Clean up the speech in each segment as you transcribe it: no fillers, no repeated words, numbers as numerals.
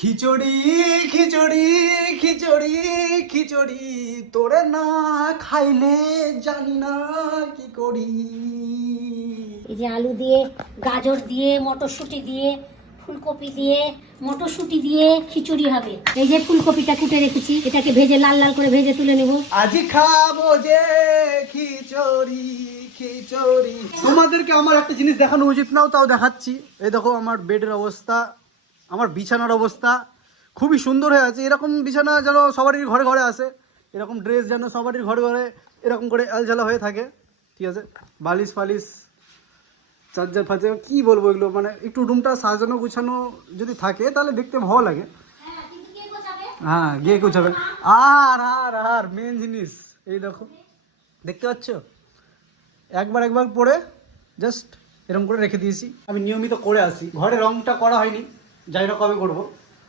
খিচুড়ি খিচুড়ি খিচুড়ি খিচুড়ি তোরে না খাইলে জানি না কি করি। এই যে আলু দিয়ে, গাজর দিয়ে, মটরশুঁটি দিয়ে, ফুলকপি দিয়ে, মটরশুঁটি দিয়ে খিচুড়ি হবে। এই যে ফুলকপিটা কুটে রেখেছি, এটাকে ভেজে লাল লাল করে ভেজে তুলে নেব। আজি খাবো যে খিচুড়ি খিচুড়ি। তোমাদেরকে আমার একটা জিনিস দেখানো উচিত নাও, তাও দেখাচ্ছি। এই দেখো আমার বেডের অবস্থা, আমার বিছানার অবস্থা খুবই সুন্দর হয়ে আছে। এরকম বিছানা যেন সবারই ঘরে ঘরে আসে, এরকম ড্রেস যেন সবারই ঘরে ঘরে এরকম করে আলঝালা হয়ে থাকে, ঠিক আছে। বালিশ ফালিশ চার্জার ফার্জার কী বলবো এগুলো, মানে একটু রুমটা সাজানো গুছানো যদি থাকে তাহলে দেখতে ভালো লাগে। হ্যাঁ, গিয়ে গুছাবে। আর আর আর মেন জিনিস এই দেখো, দেখতে পাচ্ছ, একবার একবার পরে জাস্ট এরকম করে রেখে দিয়েছি। আমি নিয়মিত করে আসি, ঘরে রংটা করা হয়নি, যাই না কবে করবো।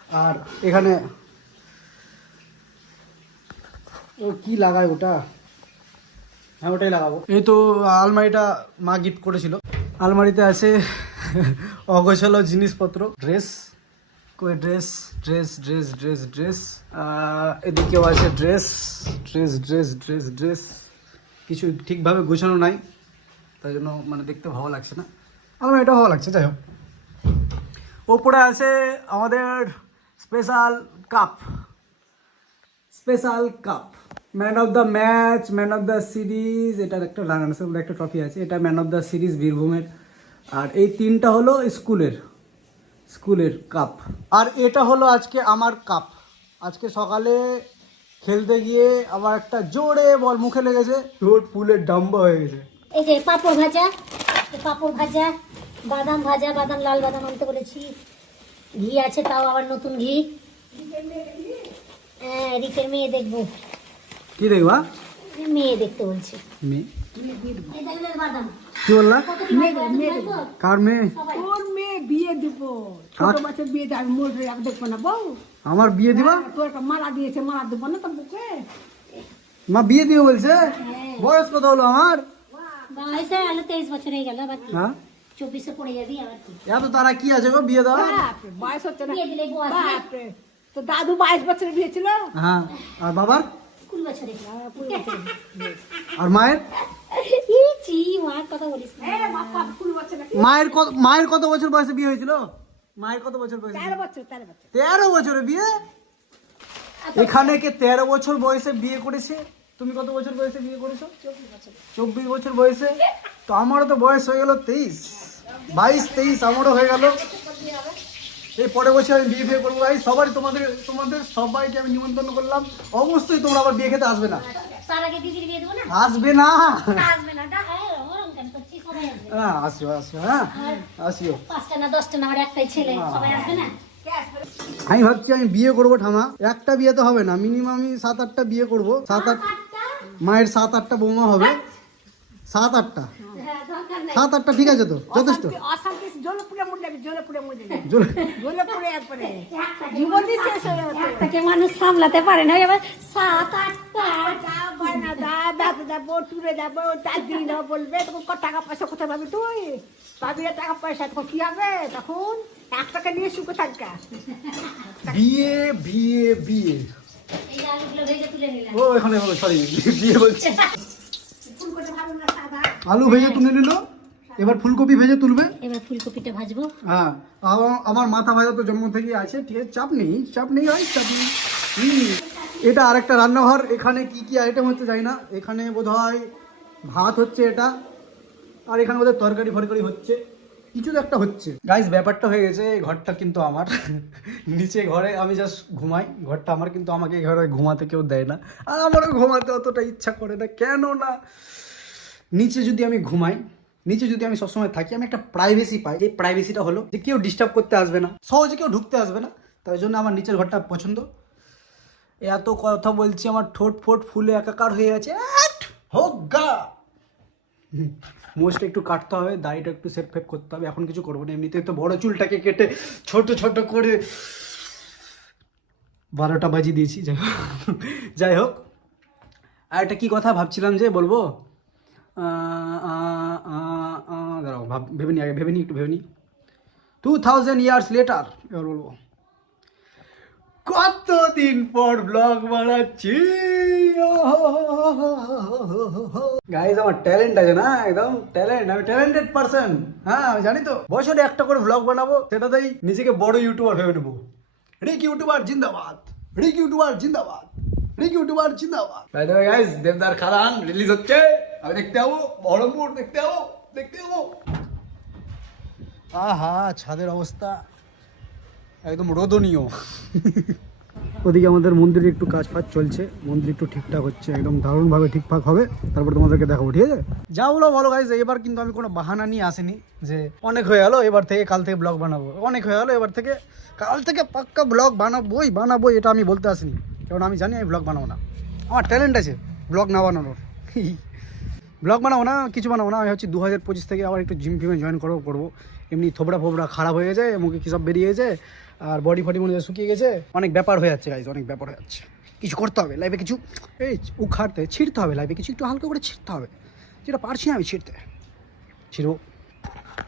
আর এখানে ও কি লাগায় ওটা, হ্যাঁ ওটাই লাগাবো। এই তো আলমারিটা মা গিফট করেছিল। আলমারিতে আছে অগোছালো জিনিসপত্র, ড্রেস, কই dress dress dress dress dress, এদিকেও আছে dress dress dress dress dress. কিছু ঠিকভাবে গোছানো নাই, তাই জন্য মানে দেখতে ভালো লাগছে না। আলমারিটা ভালো লাগছে, যাই হোক। ওপরে আছে আমাদের special cup, special cup, man of the match, man of the series, এটার একটা রানার্স বলে একটা ট্রফি আছে, এটা ম্যান অফ দ্য সিরিজ বীরভূমের। আর এই তিনটা হলো স্কুলের কাপ। আর এটা হলো আজকে আমার কাপ। আজকে সকালে খেলতে গিয়ে আবার একটা জোরে বল মুখে লেগেছে, রোড ফুলের ডাম্বা হয়ে গেছে। এই যে পাঁপড় ভাজা, পাঁপড় ভাজা, বাদাম ভাজা, বাদাম লাল বাদাম আনতে বলেছি, ঘি আছে, তাও আবার নতুন ঘি। হ্যাঁ, রিকের মেয়ে দেখবো। কি দেখবা? মেয়ে দেখতে বলছে। মেয়ে এই দেখলেন বাদাম। কি বললা? কার মেয়ে? তোর মেয়ে বিয়ে দিব, ছোট বাচ্চার বিয়ে দিয়ে আমি মোট দেখবো না বউ। আমার বিয়ে দিবা? তোর একটা মালা দিয়েছে, মালা দেবো না তোর বুকে। মা বিয়ে দিও বলছে? বয়স কত হলো আমার? বয়স হয়ে গেল 23 বছর হয়ে গেল, আবার কি হ্যাঁ 24-এ পড়ে যাবি আবার কি। এত তারা কি আছে গো বিয়ে দেওয়া? বাপরে, বয়স হচ্ছে না। বিয়ে দিলে বউ আসবে। বাপরে, তো দাদু 22 বছরের বিয়ে ছিল। হ্যাঁ, আর বাবার? 20 বছরে। আর মায়ের? ইচি, মার কথা বলিস না। বাপ্পা 20 বছরের। মায়ের কত বছর বয়সে বিয়ে হয়েছিল? মায়ের কত বছর বয়সে? 13 বছর 13 বছর। 13 বছরে বিয়ে? এখানে কে 13 বছর বয়সে বিয়ে করেছে? তুমি কত বছর বয়সে বিয়ে করেছো? 24 বছর বয়সে। তো আমারও তো বয়স হয়ে গেল 23, 22, 23 আমারও হয়ে গেল। এই পরের বছর আমি বিয়ে করবো। ভাই সবারই তোমাদের সবাইকে আমি নিমন্ত্রণ করলাম, অবশ্যই তোমরা আবার বিয়ে খেতে আসবে না। তার আগে দিদির বিয়ে দেবো না? আসবে না? আসবে না, ওরম কেন করছিস? সবাই আসবে। হ্যাঁ আসিও আসিও, হ্যাঁ আসিও। 5টা না 10টা না, আমার একটাই ছেলে, সবাই আসবে না? আমি ভাবছি আমি বিয়ে করবো ঠামা, একটা বিয়ে তো হবে না, মিনিমাম আমি 7-8টা বিয়ে করবো। 7-8 মায়ের 7-8টা বৌমা হবে, 7-8টা। হ্যাঁ, দরকার নাই। 7-8টা ঠিক আছে তো, যথেষ্ট। অশান্তি জলপুরে মরে যাবে, জলপুরে মরে যাবে, জলপুরে একবারে জীবনই শেষ হয়ে যাবে। একটাকে মানুষ সামলাতে পারে না, এবার 7-8টা। যাবো টুরে যাবো, দার্জিলিং যাবো বলবে, তখন টাকা পয়সা কোথায় পাবি তুই? পাবি না টাকা পয়সা, তখন কি হবে? তখন 1 টাকা নিয়ে সুখে থাকা। বিয়ে বিয়ে বিয়ে, এই যে আলুগুলো ভেজে তুলে নিলাম। ও এখানে সরি বিয়ে বলছি। ফুলকপি ভালো না সাদা? আলু ভেজে তুলে নিল, এবার ফুলকপি ভেজে তুলবে। এবার ফুলকপিটা ভাজবো। হ্যাঁ, আমার মাথা ভাজা তো জন্ম থেকেই আছে, ঠিক আছে, চাপ নেই ভাই, চাপ নেই। এটা আরেকটা রান্নাঘর, এখানে কি কি আইটেম হচ্ছে জানি না। এখানে বোধহয় ভাত হচ্ছে এটা, আর এখানে বোধহয় তরকারি ফরকারি হচ্ছে, কিছু তো একটা হচ্ছে। গাইস ব্যাপারটা হয়ে গেছে, এই ঘরটা কিন্তু আমার নিচে ঘরে আমি জাস্ট ঘুমাই, ঘরটা আমার, কিন্তু আমাকে এই ঘরে ঘুমাতে কেউ দেয় না। আর আমারও ঘুমাতে অতটা ইচ্ছা করে না, কেন না নিচে যদি আমি ঘুমাই, নিচে যদি আমি সবসময় থাকি, আমি একটা প্রাইভেসি পাই। এই প্রাইভেসিটা হলো যে কেউ ডিস্টার্ব করতে আসবে না, সহজে কেউ ঢুকতে আসবে না, তাই জন্য আমার নিচের ঘরটা পছন্দ। এত কথা বলছি, আমার ঠোঁট ফোট ফুলে একাকার হয়ে আছে। হোক গা, মোস্ট একটু কাটতে হবে, দাড়িটা একটু সেপ ফেপ করতে হবে, এখন কিছু করবো না। এমনিতেই তো বড় চুলটাকে কেটে ছোট ছোট করে 12টা বাজিয়ে দিয়েছি। যাই হোক, আর একটা কি কথা ভাবছিলাম যে বলবো, দাঁড়াও ভেবে নি একটু ভেবে নি। 2000 years later এবার বলবো। কতদিন পর ব্লগ বানাচ্ছি গাইস, আমার ট্যালেন্ট আছে না, একদম ট্যালেন্ট, আমি ট্যালেন্টেড পারসন। হ্যাঁ আমি জানি তো, বছরে একটা করে ব্লগ বানাবো, সেটাতেই নিজেকে বড় ইউটিউবার ভেবে নেবো। রিক ইউটিউবার জিন্দাবাদ, রিক ইউটিউবার জিন্দাবাদ, রিক ইউটিউবার জিন্দাবাদ। বাই দ্য ওয়ে গাইস, দেবদার খাদান রিলিজ হচ্ছে, আমি দেখতে যাবো, বহরমপুর দেখতে যাবো। আহা, ছাদের অবস্থা একদম রোদনীয়। ওদিকে আমাদের মন্দিরে একটু কাজ ফাজ চলছে, মন্দির একটু ঠিকঠাক হচ্ছে, একদম দারুণভাবে ঠিকঠাক হবে, তারপর তোমাদেরকে দেখাবো, ঠিক আছে? যা বলো গাইজ, এবার কিন্তু আমি কোনো বাহানা নিয়ে আসিনি যে অনেক হয়ে গেলো এবার থেকে কাল থেকে ব্লগ বানাবো, অনেক হয়ে গেলো এবার থেকে কাল থেকে পাক্কা ব্লগ বানাবোই, এটা আমি বলতে আসিনি, কারণ আমি জানি আমি ব্লগ বানাবো না, আমার ট্যালেন্ট আছে ব্লগ না বানানোর। ব্লগ বানাবো না, কিছু বানাবো না, আমি হচ্ছে 2025 থেকে আবার একটু জিম ফিমে জয়েন করবো। এমনি থোবড়া খারাপ হয়ে গেছে, মুখে কী সব বেরিয়ে গেছে, আর বডি ফডি মনে শুকিয়ে গেছে, অনেক ব্যাপার হয়ে যাচ্ছে গাইজ, অনেক ব্যাপার হয়ে যাচ্ছে। কিছু করতে হবে লাইফে, কিছু এই ছিঁড়তে হবে লাইফে, কিছু একটু হালকা করে ছিঁড়তে হবে, যেটা পারছি না আমি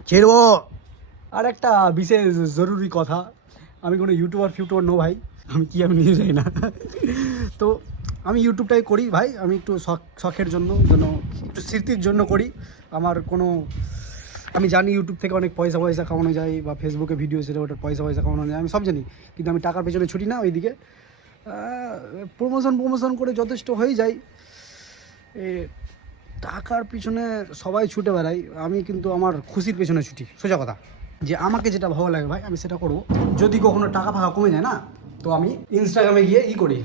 ছিঁড়বো। আর একটা বিশেষ জরুরি কথা, আমি কোনো ইউটিউবার নো ভাই, আমি নিজে যাই না। তো আমি ইউটিউবটাই করি ভাই, আমি একটু শখের জন্য একটু স্মৃতির জন্য করি। আমার কোনো, আমি জানি ইউটিউব থেকে অনেক পয়সা কামানো যায়, বা ফেসবুকে ভিডিও ছেড়ে ওটার পয়সা কামানো যায়, আমি সব জানি, কিন্তু আমি টাকার পেছনে ছুটি না, ওইদিকে প্রমোশন করে যথেষ্ট হয়ে যায়। টাকার পিছনে সবাই ছুটে বেড়াই, আমি কিন্তু আমার খুশির পেছনে ছুটি, সোজা কথা, যে আমাকে যেটা ভালো লাগে ভাই আমি সেটা করবো। যদি কখনো টাকা ফাঁকা কমে যায় না, তো আমি ইনস্টাগ্রামে গিয়ে করি,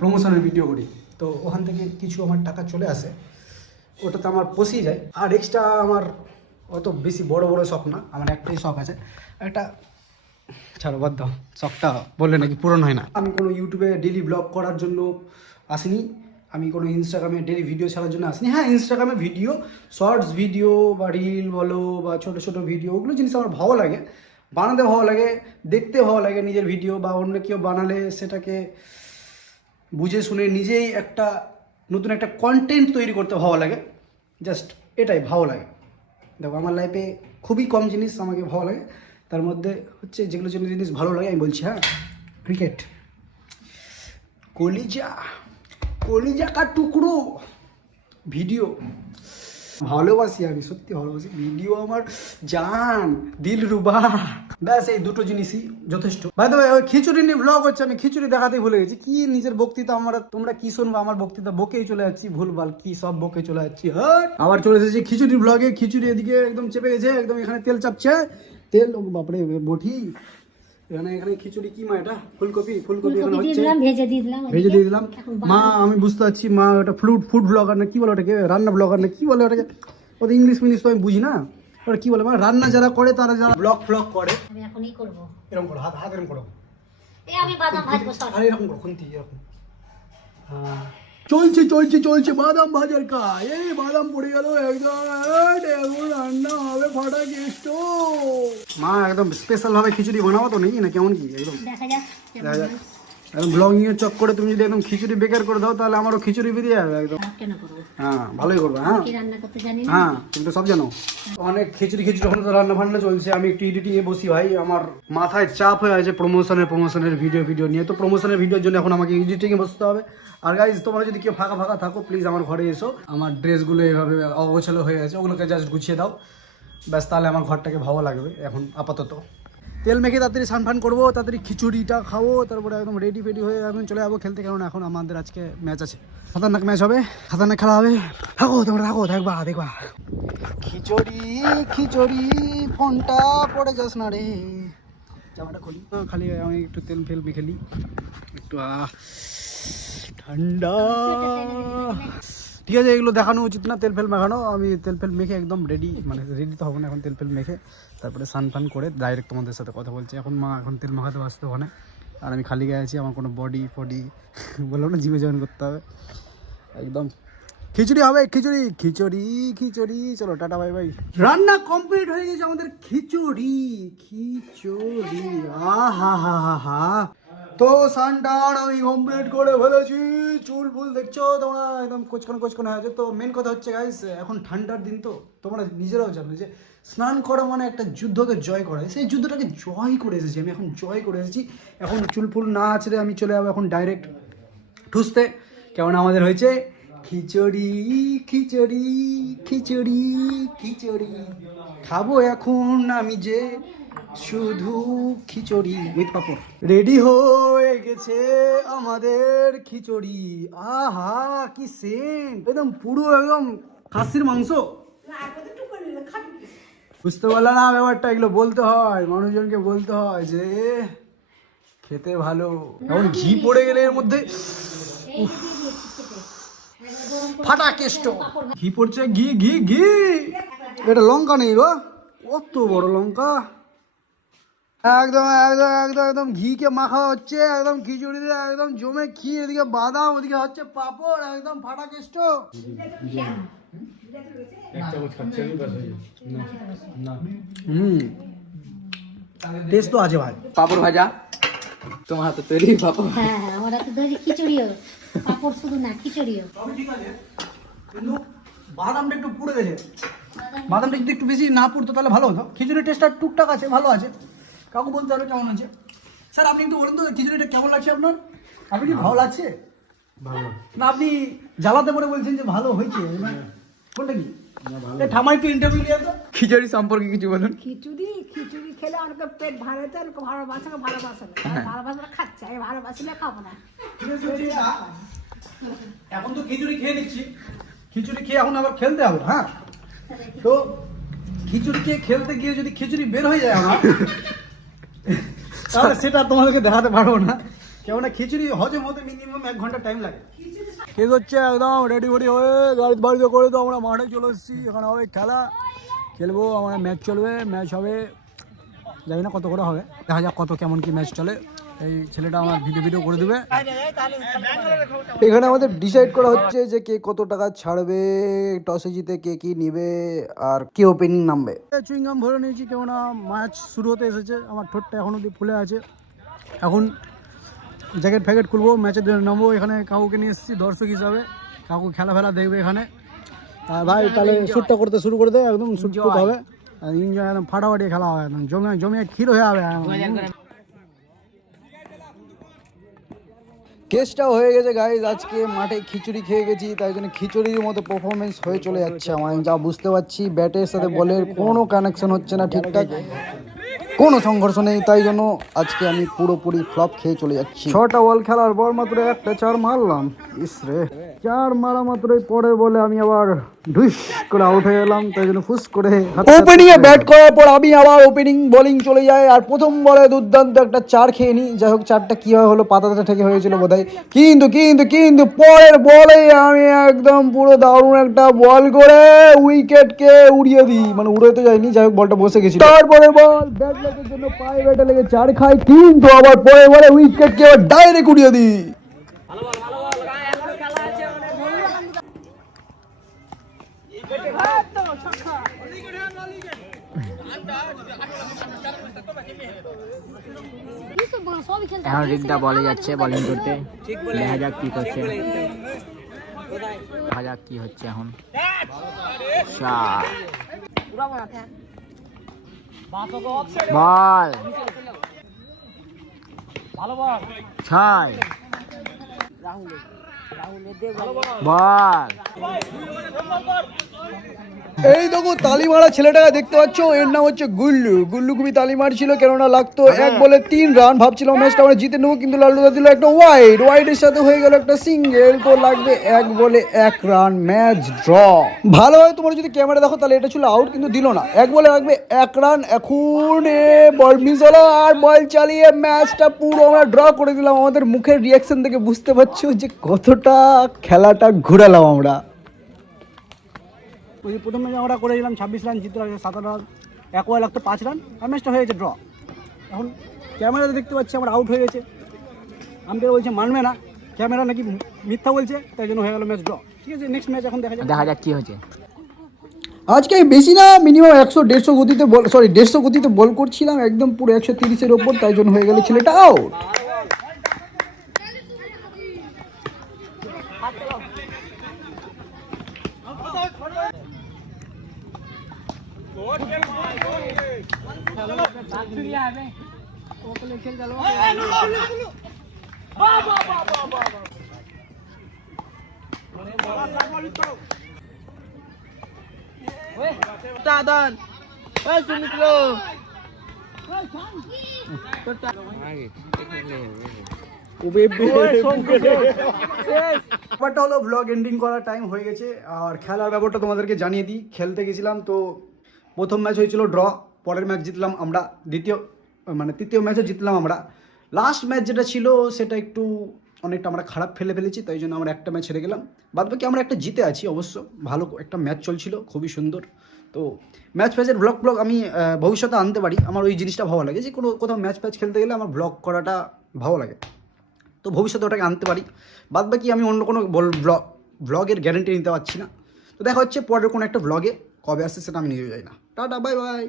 প্রমোশনের ভিডিও করি, তো ওখান থেকে কিছু আমার টাকা চলে আসে, ওটাতে আমার পষিয়ে যায়। আর এক্সট্রা আমার অত বেশি বড় শখ না, আমার একটাই শখ আছে, একটা ছাড়ো বাদ দাও, শখটা বললে নাকি পূরণ হয় না। আমি কোনো ইউটিউবে ডেলি ব্লগ করার জন্য আসিনি, আমি কোনো ইনস্টাগ্রামে ডেলি ভিডিও ছাড়ার জন্য আসিনি। হ্যাঁ, ইনস্টাগ্রামে ভিডিও, শর্টস ভিডিও বা রিল বলো বা ছোটো ভিডিও, ওগুলো জিনিস আমার ভালো লাগে, বানাতে ভালো লাগে, দেখতে ভালো লাগে নিজের ভিডিও, বা অন্য কেউ বানালে সেটাকে বুঝে শুনে নিজেই একটা নতুন একটা কন্টেন্ট তৈরি করতে ভালো লাগে, জাস্ট এটাই ভালো লাগে। দেখো আমার লাইফে খুবই কম জিনিস আমাকে ভালো লাগে, তার মধ্যে হচ্ছে যেগুলো জিনিস ভালো লাগে আমি বলছি। হ্যাঁ, ক্রিকেট, কলিজা কা টুকরো, ভিডিও ভালোবাসি, আমি সত্যি ভালোবাসি ভিডিও, আমার জান দিলরুবা, ব্যাস এই দুটো জিনিসই যথেষ্ট। ভাই তো ওই খিচুড়ি নিয়ে ব্লগ হচ্ছে, আমি খিচুড়ি দেখাতেই ভুলে গেছি, কি নিজের বক্তৃতা, তোমরা কি শুনবো, আমার বক্তৃতা বকেই চলে যাচ্ছি, ভুলভাল কি সব বকে চলে যাচ্ছি। আবার চলে এসেছি খিচুড়ি ব্লগে, খিচুড়ি এদিকে একদম চেপে গেছে, একদম এখানে তেল চাপছে, তেল বাপরে বটি, এখানে খিচুড়ি কি মা, এটা ফুলকপি এখানে হচ্ছে, ভেজে দিয়ে দিলাম। মা, আমি বুঝতে পারছি মা ওটা ফুড ব্লগার না কি বলে ওটাকে, রান্না ব্লগার না কি বলে ওটাকে, ওদের ইংলিশ তো আমি বুঝি না, ওটা কি বলে, মানে রান্না যারা করে, তারা যারা ব্লগ করে, আমি এখনই করব, এরকম করো, হাত এরকম করো, এই আমি বাদাম ভাজবো সব, আর এরকম করো, খুন্তি এরকম। হ্যাঁ, চলছে বাদাম ভাজার কাজ, এই বাদাম পড়ে গেল একদম, এখন রান্না হবে ফাটা গেস্ট। মা একদম স্পেশাল ভাবে খিচুড়ি বানাবো তো নাকি, না কেমন কি একদম দেখা যাক। একদম ব্লগিং এর চক্করে তুমি যদি একদম খিচুড়ি বেকার করে দাও, তাহলে আমারও খিচুড়ি বেরিয়ে যাবে একদম। কেন করব? হ্যাঁ, ভালোই করবে। হ্যাঁ, কি রান্না করতে জানি না। হ্যাঁ, তুমি তো সব জানো। অনেক খিচুড়ি ওখানে তো রান্না ফান্না চলছে, আমি একটু এডিটিং এ বসি ভাই, আমার মাথায় চাপ হয়ে আছে প্রমোশনের ভিডিও নিয়ে, তো প্রমোশনের ভিডিওর জন্য এখন আমাকে এডিটিং এ বসতে হবে। আর গাইজ, তোমরা যদি কেউ ফাঁকা থাকো, প্লিজ আমার ঘরে এসো, আমার ড্রেসগুলো এভাবে অগোছালো হয়ে আছে, ওগুলোকে জাস্ট গুছিয়ে দাও, ব্যাস, তাহলে আমার ঘরটাকে ভালো লাগবে। এখন আপাতত তেল মেখে তাড়াতাড়ি স্নান করবো, তাড়াতাড়ি খিচুড়িটা খাবো, তারপরে একদম রেডি হয়ে এখন চলে যাবো খেলতে, কারণ এখন আমাদের আজকে ম্যাচ আছে, খতরনাক ম্যাচ হবে, খতরনাক খেলা হবে। থাকো দেখবা। খিচুড়ি ফোনটা পড়ে যাস না রে, জামাটা খুলি, খালি আমি একটু তেল ফেল মেখে নিই, একটু ঠান্ডা। ঠিক আছে, এগুলো দেখানো উচিত না, তেল ফেল মাখানো, আমি তেল ফেল মেখে একদম রেডি তো হবো না, এখন তেল ফেল মেখে তারপরে স্নান করে ডাইরেক্ট তোমাদের সাথে কথা বলছি। এখন মা এখন তেল মাখাতে আসতে ওখানে, আর আমি খালি গায়ে আছি, আমার কোনো বডি বললাম না, জিমে জয়েন করতে হবে একদম। খিচুড়ি হবে, খিচুড়ি, চলো টাটা বাই বাই। রান্না কমপ্লিট হয়ে গেছে আমাদের, খিচুড়ি, আহা হা তো সানটান আমি কমপ্লিট করে ফেলেছি, চুল ফুল দেখছো তোমরা একদম কোচকানো কোচকানো হয়ে আছে। তো মেন কথা হচ্ছে গাইস, এখন ঠান্ডার দিন তো তোমরা নিজেরাও জানো যে স্নান করা মানে একটা যুদ্ধকে জয় করা, সেই যুদ্ধটাকে জয় করে এসেছি আমি, এখন জয় করে এসেছি। এখন চুল ফুল না আছড়ে আমি চলে যাবো এখন ডাইরেক্ট ঠুসতে, কেমন আমাদের হয়েছে খিচুড়ি খিচুড়ি খিচুড়ি খিচুড়ি খাবো এখন আমি যে শুধু খিচুড়ি উইথ পাপড়। রেডি হয়ে গেছে আমাদের খিচুড়ি, আহা কি সেন্ট, একদম পুরো একদম খাসির মাংস। বুঝতে পারলা না ব্যাপারটা, এগুলো বলতে হয় মানুষজনকে, বলতে হয় যে খেতে ভালো। এখন ঘি পড়ে গেলে এর মধ্যে ফাটা কেষ্ট ঘি পড়ছে, ঘি ঘি ঘি। এটা লঙ্কা নেই গো, কত বড় লঙ্কা, একদম একদম একদম একদম ঘিকে মাখা হচ্ছে একদম খিচুড়িতে, একদম জমে ক্ষীর, এদিকে বাদাম, ওদিকে হচ্ছে পাপড়, একদম ফাটা কেষ্ট। টেস্ট তো আছে ভাই। পাপড় ভাজা তোমার হাতে তৈরি পাপড়। হ্যাঁ হ্যাঁ, আমার হাতে তৈরি খিচুড়িও, পাপড় শুধু না খিচুড়িও। ঠিক আছে, কিন্তু বাদামটা একটু পুড়ে গেছে, বাদামটা যদি একটু বেশি না পুড়তো তাহলে ভালো হতো। খিচুড়ির টেস্টটা টুকটাক আছে, ভালো আছে। কাকু বলতে হবে কেমন আছে। স্যার আপনি একটু বলেন তো খিচুড়িটা কেমন লাগছে আপনার, আপনি কি ভালো লাগছে? ভালো না, আপনি জ্বালাতে পরে বলছেন যে ভালো হয়েছে, কোনটা কি? ঠামা একটু ইন্টারভিউ দিয়ে তো। খিচুড়ি সম্পর্কে কিছু বলুন। খিচুড়ি খিচুড়ি খেলে অনেকে পেট ভালো তো, ভালোবাসে ভালোবাসে না, ভালোবাসা খাচ্ছে, আমি ভালোবাসলে খাবো না। এখন তো খিচুড়ি খেয়ে নিচ্ছি, খিচুড়ি খেয়ে এখন আবার খেলতে হবে। হ্যাঁ, তো খিচুড়ি খেয়ে খেলতে গিয়ে যদি খিচুড়ি বের হয়ে যায় আমার, তাহলে সেটা তোমাদেরকে দেখাতে পারবো না, কেননা খিচুড়ি হজম হতে মিনিমাম 1 ঘন্টা টাইম লাগে। শেষ হচ্ছে একদম রেডি ফেডি হয়ে গাড়ি বাড়িতে করে তো আমরা মাঠে চলে এসেছি। এখন হবে খেলা, খেলবো, আমরা ম্যাচ চলবে, ম্যাচ হবে, জানি না কত করে হবে, দেখা যাক কত কেমন কি ম্যাচ চলে। এই ছেলেটা আমার ভিডিও করে দেবে। এখানে আমাদের ডিসাইড করা হচ্ছে যে কে কত টাকা ছাড়বে, টসে জিতে কে কি নিবে আর কে ওপেনিং নামবে। চুইংগাম ভরে নিয়েছি, কেননা ম্যাচ শুরু হতে এসেছে, আমার ঠোঁটটা এখন অব্দি ফুলে আছে। এখন জ্যাকেট ফ্যাকেট খুলবো, ম্যাচের জন্য নামবো। এখানে কাকুকে নিয়ে এসেছি দর্শক হিসাবে, কাকু খেলা ফেলা দেখবে এখানে। আর ভাই তাহলে শ্যুটটা করতে শুরু করে দেয়, একদম শ্যুট করতে হবে, এনজয় একদম ফাটাফাটি খেলা হবে, একদম জমে জমে ক্ষীর হয়ে যাবে। কেসটাও হয়ে গেছে গাইজ, আজকে মাঠে খিচুড়ি খেয়ে গেছি, তাই জন্য খিচুড়ির মতো পারফরমেন্স হয়ে চলে যাচ্ছে আমার, যা বুঝতে পারছি। ব্যাটের সাথে বলের কোনো কানেকশন হচ্ছে না ঠিকঠাক, কোনো সংঘর্ষ নেই, তাই জন্য আজকে আমি পুরোপুরি ফ্লপ খেয়ে চলে যাচ্ছি। 6টা বল খেলার পর মাত্র একটা 4 মারলাম, ইসরে 4 মারা মাত্রই পরে বলে আমি আবার ঢুস করে আউট হয়ে গেলাম, তাই জন্য ফুস করে ওপেনিং এ ব্যাট করার পর আমি আবার ওপেনিং বোলিং চলে যায়, আর প্রথম বলে দুর্দান্ত একটা 4 খেয়ে নিই। যাই হোক 4টা কীভাবে হলো, পাতাটা থেকে হয়েছিল বোধহয়, কিন্তু কিন্তু কিন্তু পরের বলে আমি একদম পুরো দারুণ একটা বল করে উইকেটকে উড়িয়ে দিই, মানে উড়ে তো যায়নি, যাই হোক বলটা বসে গেছিল। তারপরে বল ব্যাট লেগের জন্য পায়ে ব্যাটে লেগে 4 খাই, কিন্তু আবার পরের বলে উইকেটকে আবার ডাইরেক্ট উড়িয়ে দিই। এখন রিকদা বলে যাচ্ছে বোলিং করতে, দেখা যাক কি করছে, দেখা যাক কি হচ্ছে এখন। বল 6 বল। এই দেখো তালি মারা ছেলেটাকে দেখতে পাচ্ছ, এর নাম হচ্ছে গুল্লু। গুল্লু খুবই তালি মারছিল, কেননা লাগতো 1 বলে 3 রান। ভাবছিলাম ম্যাচটা আমরা জিতে নেবো, কিন্তু লাল্লুদা দিল একটা ওয়াইডের সাথে হয়ে গেল একটা সিঙ্গেল, তো লাগবে 1 বলে 1 রান, ম্যাচ ড্র। ভালো হয় তোমরা যদি ক্যামেরা দেখো তাহলে এটা ছিল আউট, কিন্তু দিল না, 1 বলে লাগবে 1 রান। এখন বল মিস হলো, আর বল চালিয়ে ম্যাচটা পুরো আমরা ড্র করে দিলাম। আমাদের মুখের রিয়াকশন থেকে বুঝতে পারছো যে কতটা খেলাটা ঘুরালাম আমরা। ওই প্রথম ম্যাচে আমরা করে দিলাম 26 রান, জিততে লাগছে 7 রান, 1 ওভার লাগতো 5 রান, আর ম্যাচটা হয়ে গেছে ড্র। এখন ক্যামেরাতে দেখতে পাচ্ছি আমরা আউট হয়ে গেছে, আমাকে বলছে মানবে না, ক্যামেরা নাকি মিথ্যা বলছে, তাই জন্য হয়ে গেল ম্যাচ ড্র। ঠিক আছে, নেক্সট ম্যাচ এখন দেখা যাক কি হয়েছে। আজকে আমি বেশি না, মিনিমাম 100-150 গতিতে বল, 150 গতিতে বল করছিলাম, একদম পুরো 130-এর ওপর, তাই জন্য হয়ে গেল ছেলেটা আউট। ব্যাপারটা হলো ব্লগ এন্ডিং করার টাইম হয়ে গেছে। আর খেলার ব্যাপারটা তোমাদেরকে জানিয়ে দিই। খেলতে গেছিলাম তো প্রথম ম্যাচ হয়েছিল ড্র, পরের ম্যাচ জিতলাম আমরা, তৃতীয় ম্যাচও জিতলাম আমরা। লাস্ট ম্যাচ যেটা ছিল সেটা একটু অনেকটা আমরা খারাপ ফেলেছি, তাই জন্য আমরা একটা ম্যাচ হেরে গেলাম। বাদ বাকি আমরা একটা জিতে আছি অবশ্য, ভালো একটা ম্যাচ চলছিল, খুবই সুন্দর। তো ম্যাচ ফ্যাচের ব্লগ আমি ভবিষ্যতে আনতে পারি। আমার ওই জিনিসটা ভালো লাগে যে কোথাও ম্যাচ ফ্যাচ খেলতে গেলে আমার ব্লগ করাটা ভালো লাগে, তো ভবিষ্যতে ওটাকে আনতে পারি। বাদ বাকি আমি অন্য কোনো ব্লগের গ্যারেন্টি নিতে পারছি না। তো দেখা হচ্ছে পরের কোনো একটা ব্লগে, কবে আসছে সেটা আমি নিজেও জানি না। Tata, bye bye.